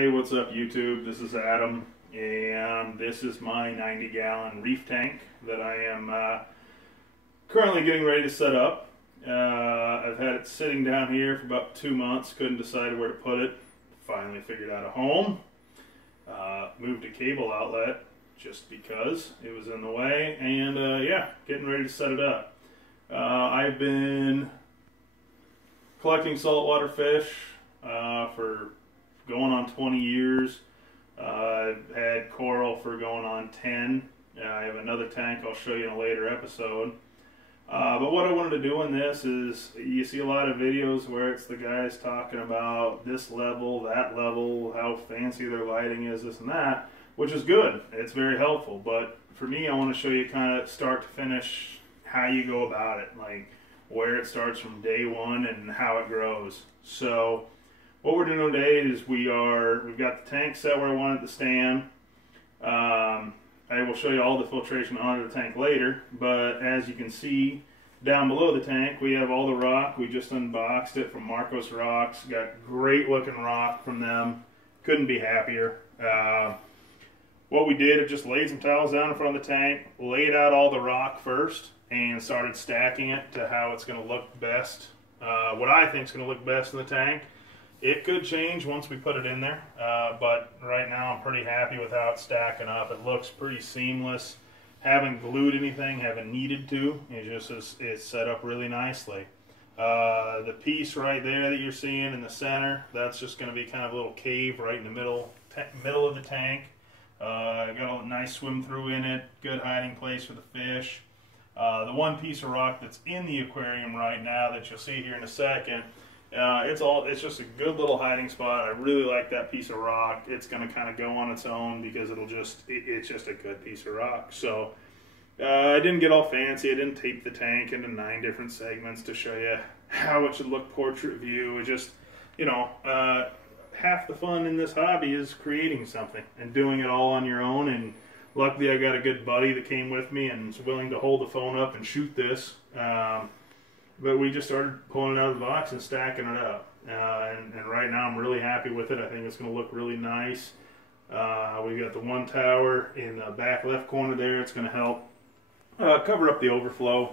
Hey, what's up YouTube? This is Adam, and this is my 90-gallon reef tank that I am currently getting ready to set up. I've had it sitting down here for about 2 months, couldn't decide where to put it. Finally figured out a home. Moved a cable outlet just because it was in the way, and yeah, getting ready to set it up. I've been collecting saltwater fish for going on 20 years. I've had coral for going on 10. I have another tank I'll show you in a later episode. But what I wanted to do in this is, you see a lot of videos where it's the guys talking about this level, that level, how fancy their lighting is, this and that, which is good. It's very helpful. But for me, I want to show you kind of start to finish how you go about it, like where it starts from day one and how it grows. So what we're doing today is we've got the tank set where I want it to stand. I will show you all the filtration under the tank later, but as you can see down below the tank, we have all the rock. We just unboxed it from Marcos Rocks. Got great looking rock from them. Couldn't be happier. What we did is just laid some towels down in front of the tank, laid out all the rock first, and started stacking it to how it's going to look best. What I think is going to look best in the tank. It could change once we put it in there, but right now I'm pretty happy with how it's stacking up. It looks pretty seamless. Haven't glued anything, haven't needed to. It's set up really nicely. The piece right there that you're seeing in the center, that's just going to be kind of a little cave right in the middle of the tank. Got a nice swim through in it, good hiding place for the fish. The one piece of rock that's in the aquarium right now that you'll see here in a second, it's just a good little hiding spot. I really like that piece of rock. It's going to kind of go on its own because it's just a good piece of rock. So I didn't get all fancy. I didn't tape the tank into 9 different segments to show you how it should look portrait view. It just, you know, half the fun in this hobby is creating something and doing it all on your own. And luckily I got a good buddy that came with me and is willing to hold the phone up and shoot this. But we just started pulling it out of the box and stacking it up. And right now I'm really happy with it. I think it's going to look really nice. We've got the one tower in the back left corner there. It's going to help cover up the overflow.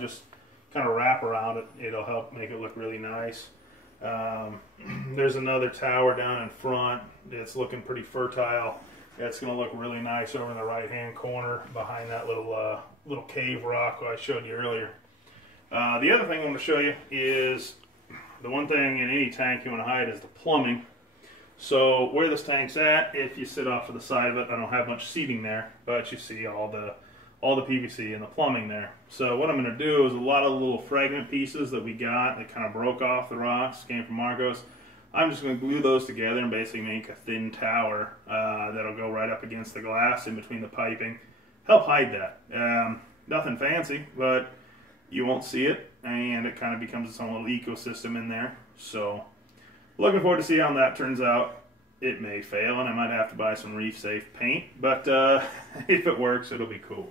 Just kind of wrap around it. It'll help make it look really nice. There's another tower down in front. It's looking pretty fertile. It's going to look really nice over in the right hand corner behind that little cave rock I showed you earlier. The other thing I want to show you is the one thing in any tank you want to hide is the plumbing. So where this tank's at, if you sit off to the side of it, I don't have much seating there, but you see all the PVC and the plumbing there. So what I'm going to do is a lot of the little fragment pieces that we got that kind of broke off the rocks, came from Marcos. I'm just going to glue those together and basically make a thin tower that'll go right up against the glass in between the piping. Help hide that. Nothing fancy, but you won't see it, and it kind of becomes its own little ecosystem in there. So looking forward to see how that turns out. It may fail and I might have to buy some reef safe paint, but if it works, it'll be cool.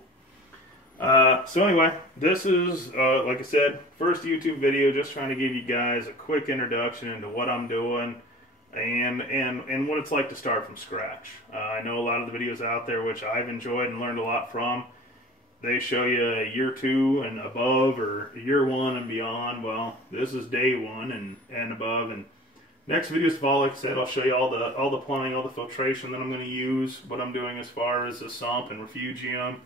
So anyway, this is like I said, first YouTube video, just trying to give you guys a quick introduction into what I'm doing and what it's like to start from scratch. I know a lot of the videos out there which I've enjoyed and learned a lot from, they show you year 2 and above, or year 1 and beyond. Well, this is day 1 and above. And next videos to follow, like I said, I'll show you all the plumbing, all the filtration that I'm going to use, what I'm doing as far as the sump and refugium,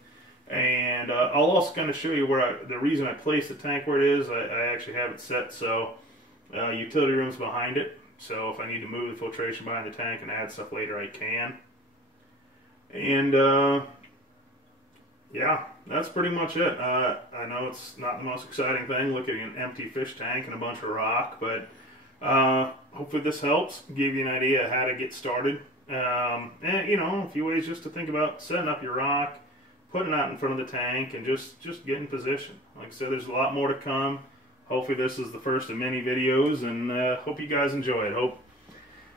and I'll also kind of show you the reason I placed the tank where it is. I actually have it set so utility room's behind it. So if I need to move the filtration behind the tank and add stuff later, I can. And yeah, that's pretty much it. I know it's not the most exciting thing, looking at an empty fish tank and a bunch of rock, but hopefully this helps give you an idea of how to get started. And, you know, a few ways just to think about setting up your rock, putting it out in front of the tank, and just get in position. Like I said, there's a lot more to come. Hopefully this is the first of many videos, and hope you guys enjoy it. Hope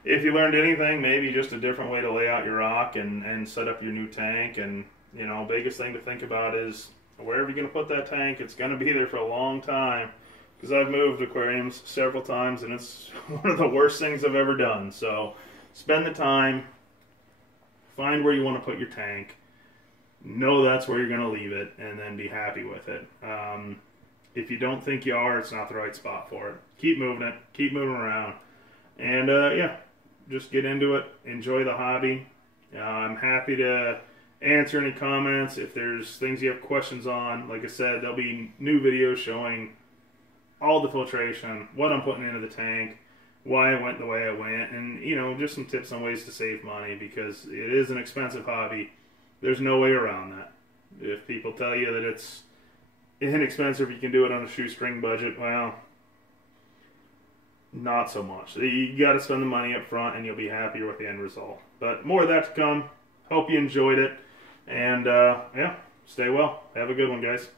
if you learned anything, maybe just a different way to lay out your rock and set up your new tank. And you know, biggest thing to think about is wherever you're going to put that tank, it's going to be there for a long time. Because I've moved aquariums several times, and it's one of the worst things I've ever done. So spend the time, find where you want to put your tank, know that's where you're going to leave it, and then be happy with it. If you don't think you are, it's not the right spot for it. Keep moving it, keep moving around, and yeah, just get into it, enjoy the hobby. I'm happy to answer any comments. If there's things you have questions on, like I said, there'll be new videos showing all the filtration, what I'm putting into the tank, why I went the way I went, and you know, just some tips on ways to save money, because it is an expensive hobby. There's no way around that. If people tell you that it's inexpensive, you can do it on a shoestring budget, well, not so much. You got to spend the money up front and you'll be happier with the end result. But more of that to come. Hope you enjoyed it. And yeah, stay well. Have a good one, guys.